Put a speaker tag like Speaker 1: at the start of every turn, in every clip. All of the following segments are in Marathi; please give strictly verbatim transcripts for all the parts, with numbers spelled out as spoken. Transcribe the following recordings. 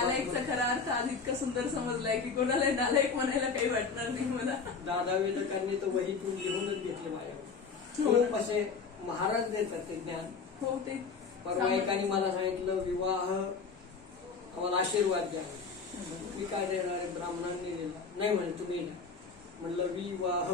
Speaker 1: नालायकचा खरा अर्थ आज इतका सुंदर समजलाय की कोणाला नालायक म्हणायला काही वाटणार नाही मला.
Speaker 2: दादा विवेकांनी तर वहीतून लिहूनच घेतले माझ्या. खूप असे महाराज देतात ते ज्ञान.
Speaker 1: हो ते
Speaker 2: परवा एकाने मला सांगितलं विवाह आम्हाला आशीर्वाद द्या. मी काय देणार आहे, ब्राह्मणांनी दिला नाही म्हणे तुम्ही द्या. म्हणलं विवाह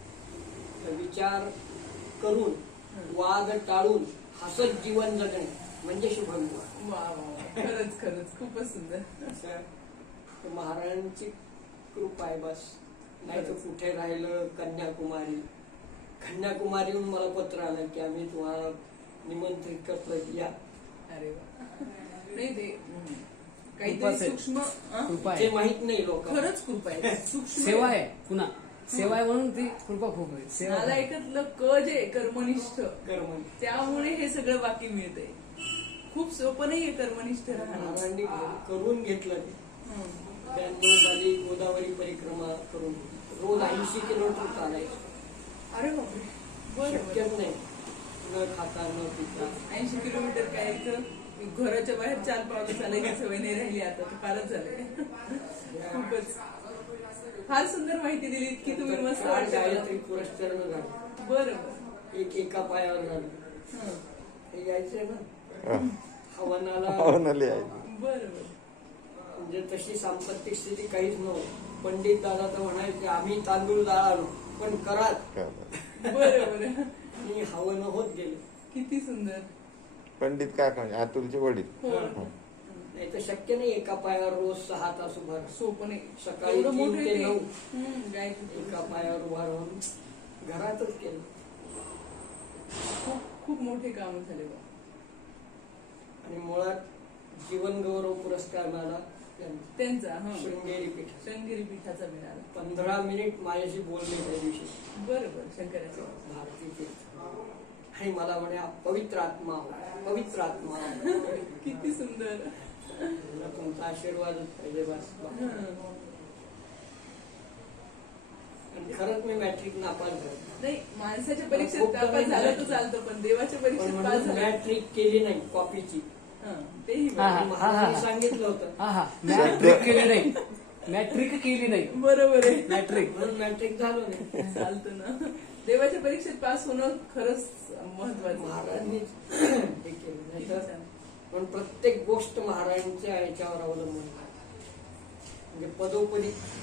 Speaker 2: विचार करून वाद टाळून हसत जीवन जगणे म्हणजे शुभविवाह.
Speaker 1: वा वा खरंच खरंच खूपच सुंदर.
Speaker 2: महाराजांची कृपा आहे बस. नाही तर कुठे राहिलं कन्याकुमारी. कन्याकुमारीहून मला पत्र आलं की आम्ही तुम्हाला निमंत्रित करतोय या.
Speaker 1: अरे वा. नाही ते काहीतरी सूक्ष्म
Speaker 3: कृपा
Speaker 2: ते
Speaker 3: आहे,
Speaker 2: माहित नाही लोक.
Speaker 1: खरंच कृपा आहे. सूक्ष्म
Speaker 3: सेवा आहे. पुन्हा सेवा आहे म्हणून ती कृपा खूप आहे. सेवा
Speaker 1: मला
Speaker 3: आहे.
Speaker 1: ऐकतलं क जे कर्मनिष्ठ
Speaker 2: कर्म
Speaker 1: त्यामुळे हे सगळं बाकी मिळतंय. खूप सोपं नाहीये कर्मनिष्ठ राहणं.
Speaker 2: महाराजांनी करून घेतलं ते.
Speaker 1: हं.
Speaker 2: ब्याण्णव साली गोदावरी परिक्रमा करून रोज ऐंशी किलोमीटर चालायचं.
Speaker 1: अरे बापरे. बरं
Speaker 2: शक्यच नाही न खाता न पिता.
Speaker 1: ऐंशी किलोमीटर काय इथं घराच्या बाहेर चार पावलं चालायची सवय नाही राहिली आता. तर फारच झालंय. खूपच फार सुंदर माहिती दिली की तुम्ही मस्त वाटतं.
Speaker 2: गायत्री पुरस्कार झाले.
Speaker 1: बरं बरं.
Speaker 2: एक एका पायावर झालं.
Speaker 1: हं.
Speaker 2: हे यायचंय ना हवनाला.
Speaker 4: हवनाला आहे.
Speaker 1: बरं बरं.
Speaker 2: म्हणजे तशी सांपत्तिक स्थिती काहीच नव्हती. पंडित दादा तर म्हणायचे आम्ही तांदूळ जाळालो पण करात.
Speaker 1: बरं बरं.
Speaker 2: आणि हवन होत गेले.
Speaker 1: किती सुंदर.
Speaker 4: पंडित काय म्हणजे अतुलचे वडील.
Speaker 1: हो.
Speaker 2: नाही तर शक्य नाही एका पायावर रोज सहा तास उभा राहणं.
Speaker 1: सोपं नाही.
Speaker 2: सकाळी
Speaker 1: एवढं
Speaker 2: तीन
Speaker 1: मोठं
Speaker 2: ते
Speaker 1: आहे
Speaker 2: नऊ
Speaker 1: ते. हं, गायत्री
Speaker 2: एका पायावर उभा राहून घरातच केलं.
Speaker 1: खूप खूप मोठे काम झाले बा.
Speaker 2: आणि मुळात जीवन गौरव पुरस्कार मिळाला त्यांचा.
Speaker 1: त्यांचा हं.
Speaker 2: शृंगेरी पीठ.
Speaker 1: शृंगेरी पीठाचा मिळाला.
Speaker 2: पंधरा मिनिट माझ्याशी बोलले त्या दिवशी
Speaker 1: बरं बरं. शंकराचे
Speaker 2: भारती तीर्थ. आणि मला म्हणे पवित्र आत्मा पवित्र आत्मा.
Speaker 1: किती सुंदर.
Speaker 2: तुमचा आशीर्वादच पाहिजे बस.
Speaker 1: हं.
Speaker 2: आणि खरंच मी मॅट्रिक नापास झालो.
Speaker 1: नाही माणसाच्या परीक्षेत
Speaker 2: खूप
Speaker 1: नापास
Speaker 2: कमी
Speaker 1: झालं तर
Speaker 2: झालं.
Speaker 1: चालतं पण देवाच्या
Speaker 2: पण
Speaker 1: परीक्षेत पास
Speaker 2: म्हणून
Speaker 1: झालं.
Speaker 2: मॅट्रिक केली नाही कॉपीची.
Speaker 1: हं, तेही
Speaker 3: हा,
Speaker 1: बरं.
Speaker 3: हा.
Speaker 2: महाराजांनी सांगितलं होतं
Speaker 3: हा हा मॅट्रिक केली नाही. मॅट्रिक केली नाही.
Speaker 1: बरोबर आहे.
Speaker 3: मॅट्रिक
Speaker 2: म्हणून मॅट्रिक झालो नाही.
Speaker 1: चालतं ना. देवाच्या परीक्षेत पास होणं खरंच महत्वाचं.
Speaker 2: महाराजांनीच हे केलं नाही
Speaker 1: किती
Speaker 2: तर.
Speaker 1: छान.
Speaker 2: पण प्रत्येक गोष्ट महाराजांच्या ह्याच्यावर अवलंबून आहे. म्हणजे पदोपदी.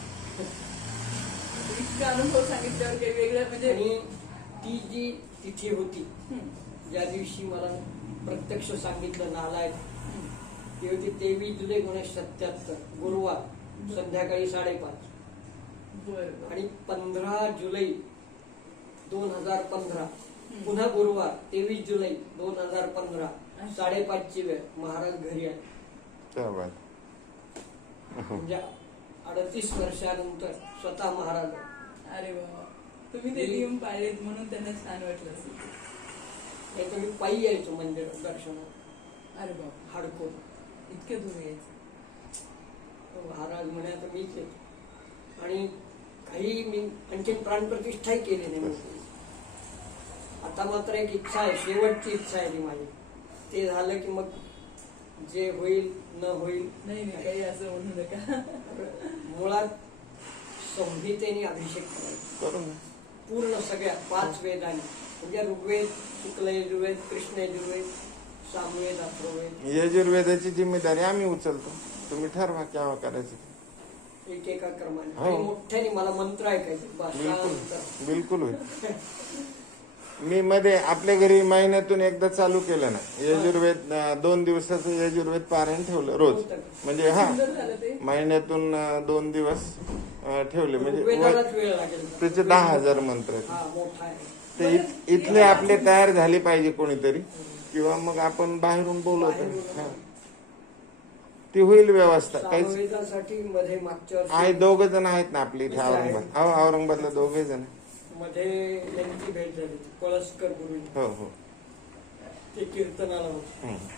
Speaker 1: इतका अनुभव सांगितल्यावर काही वेगळं म्हणजे
Speaker 2: आणि ती जी तिथी होती
Speaker 1: हं,
Speaker 2: ज्या दिवशी मला प्रत्यक्ष सांगितलं नालायक
Speaker 1: हं.
Speaker 2: ती होती तेवीस जुलै एकोणीसशे सत्याहत्तर गुरुवार संध्याकाळी साडेपाच.
Speaker 1: बरं बरं.
Speaker 2: आणि पंधरा जुलै दोन हजार पंधरा पुन्हा गुरुवार तेवीस जुलै दोन हजार पंधरा साडेपाचची वेळ महाराज घरी आले.
Speaker 4: क्या बात.
Speaker 2: म्हणजे अडतीस वर्षानंतर स्वतः महाराज.
Speaker 1: अरे बाबा तुम्ही ते नियम पाळलेत म्हणून त्यांना छान वाटलं असेल.
Speaker 2: नाही तर मी पायी यायचो मंदिर दर्शनात
Speaker 1: अरे बाबा
Speaker 2: हाडको.
Speaker 1: इतके दूर यायचं.
Speaker 2: महाराज म्हणे आता मीच येतो. आणि काही मी आणखी प्राणप्रतिष्ठाही केली नाही. आता मात्र एक इच्छा आहे, शेवटची इच्छा आहे ती माझी. ते झालं की मग जे होईल न होईल.
Speaker 1: नाही नाही काही असं म्हणू नका.
Speaker 2: मुळात संहितेने अभिषेक करायचा
Speaker 4: करू ना.
Speaker 2: पूर्ण सगळ्या पाच वेदांनी. म्हणजे ऋग्वेद शुक्ल यजुर्वेद कृष्ण यजुर्वेद सामवेद अथर्ववेद.
Speaker 4: यजुर्वेदाची जिम्मेदारी आम्ही उचलतो. तुम्ही ठरवा केव्हा करायचं.
Speaker 2: एक एका क्रमाने.
Speaker 4: हो.
Speaker 2: आणि मोठ्याने मला मंत्र ऐकायचे बस.
Speaker 4: बिलकुल बिलकुल होईल. मी मध्ये आपल्या घरी महिन्यातून एकदा चालू केलं ना यजुर्वेद. अं, दोन दिवसाचं यजुर्वेद पारायण ठेवलं रोज. म्हणजे हा
Speaker 1: सुंदर झालं ते.
Speaker 4: महिन्यातून अं, दोन दिवस अं, ठेवले म्हणजे
Speaker 2: ऋग्वेदालाच
Speaker 4: व-
Speaker 2: वेळ लागेल.
Speaker 4: त्याचे दहा हजार मंत्र आहेत.
Speaker 2: हा मोठा आहे.
Speaker 4: ते इत- इथले आपले तयार झाले पाहिजे कोणीतरी किंवा मग आपण बाहेरून बोलवतो. हा. ती होईल व्यवस्था. काहीच
Speaker 2: सामवेदासाठी मध्ये मागच्या
Speaker 4: आहे.
Speaker 2: वर्षी
Speaker 4: दोघ जण आहेत ना आपले इथे औरंगाबाद. हो औरंगाबादला दोघे जण.
Speaker 2: मध्ये यांची भेट झाली पळसकर गुरु.
Speaker 4: हो हो.
Speaker 2: ते कीर्तनाला होते.
Speaker 4: हम्म.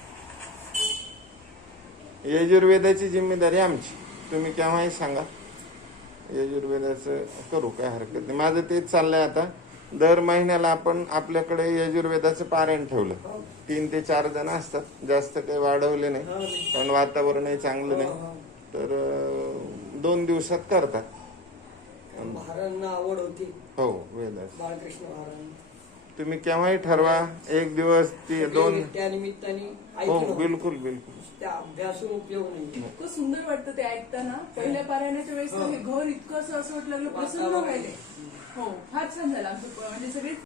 Speaker 4: यजुर्वेदाची जिम्मेदारी आमची. तुम्ही केव्हाही सांगा. यजुर्वेदाचं करू काय हरकत नाही. माझं तेच चाललंय आता दर महिन्याला आपण आपल्याकडे यजुर्वेदाचं पारायण ठेवलं. तीन ते चार जण असतात, जास्त काही वाढवले नाही
Speaker 2: हो, नाही.
Speaker 4: कारण वातावरणही चांगलं
Speaker 2: हो,
Speaker 4: नाही.
Speaker 2: हो.
Speaker 4: तर अं, दोन दिवसात करतात.
Speaker 2: महाराजांना आवड होती,
Speaker 4: हो वेदास.
Speaker 2: बाळकृष्ण महाराजांना.
Speaker 4: तुम्ही केव्हाही ठरवा, एक दिवस ती दोन.
Speaker 2: त्या निमित्ताने
Speaker 4: हो
Speaker 2: ऐकलं.
Speaker 4: बिलकुल बिलकुल.
Speaker 2: त्या अभ्यासून उपयोग नाही.
Speaker 1: इतकं सुंदर वाटतं ते ऐकताना. पहिल्या पारायणाच्या वेळेस तर हे घर इतकं असं असं वाटलं लागलं प्रसन्न व्हायले. हो फार छान झालं आमचं. म्हणजे सगळे